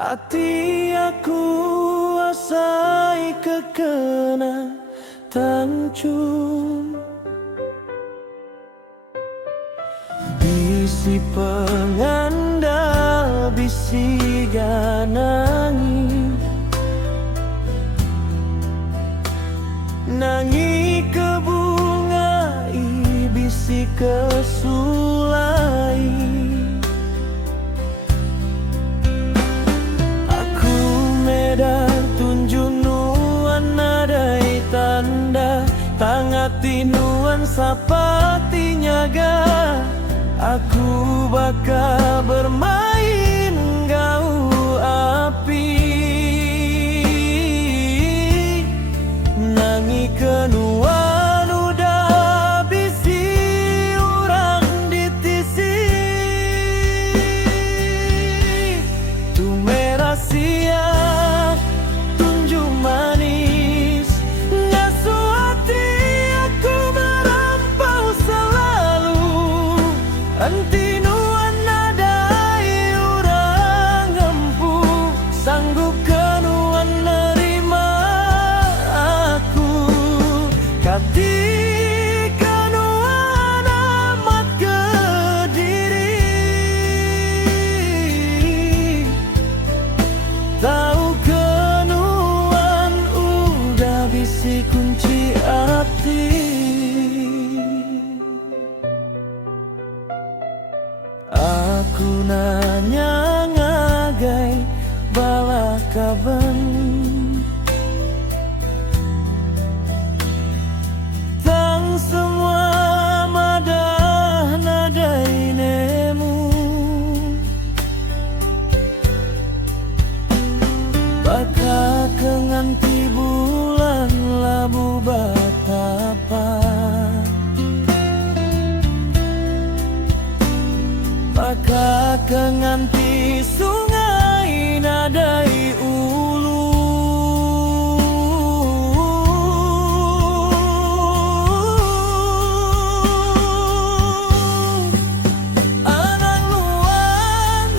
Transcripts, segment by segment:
Hati aku asai kekena tancung, bisi pengandal bisi ganangi, nangi kebungai bisi kesulai. Aku medar tunjun nuan nadai tanda, tangati nuan sapati nyaga. Aku bakal bermain gau api, nangi kenuan udah bisi orang ditisi. Tu merasia tunjung manis, ngasuh hati aku merampau selalu. Antinuan nadai urang empu, sanggup kenuan nerima aku. Kati kenuan amat kediri, tahu kenuan udah bisi kunci hati. Aku nanya ngagai bala kaban, tang semua madah nadai nemu. Baka kenganti bulan labu batapa, maka kenganti sungai nadai ulu. Anang luan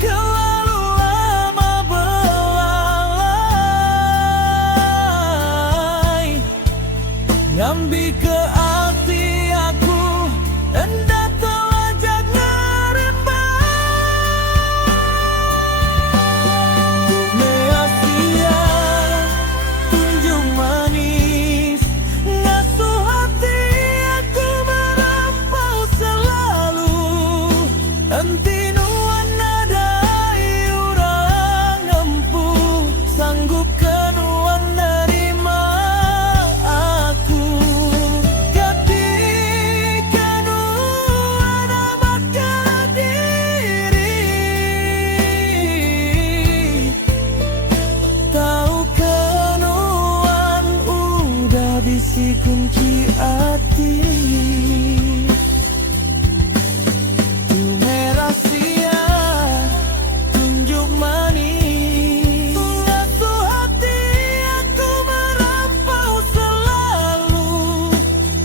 kelalu lama belalai, ngambi ke hati aku hendak telajak bisi kunci hati. Tu merasia tunjuk manis, ngasuh hati aku merampau selalu.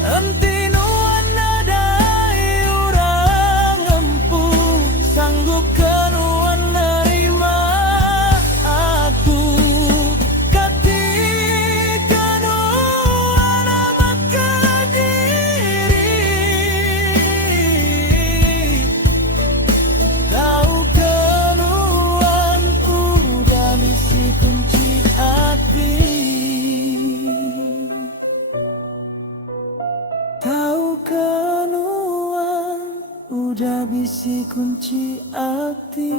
Antinuan nadai urang empu, sanggup kenuan nerima aku. Tahu kenuan udah bisi kunci hati.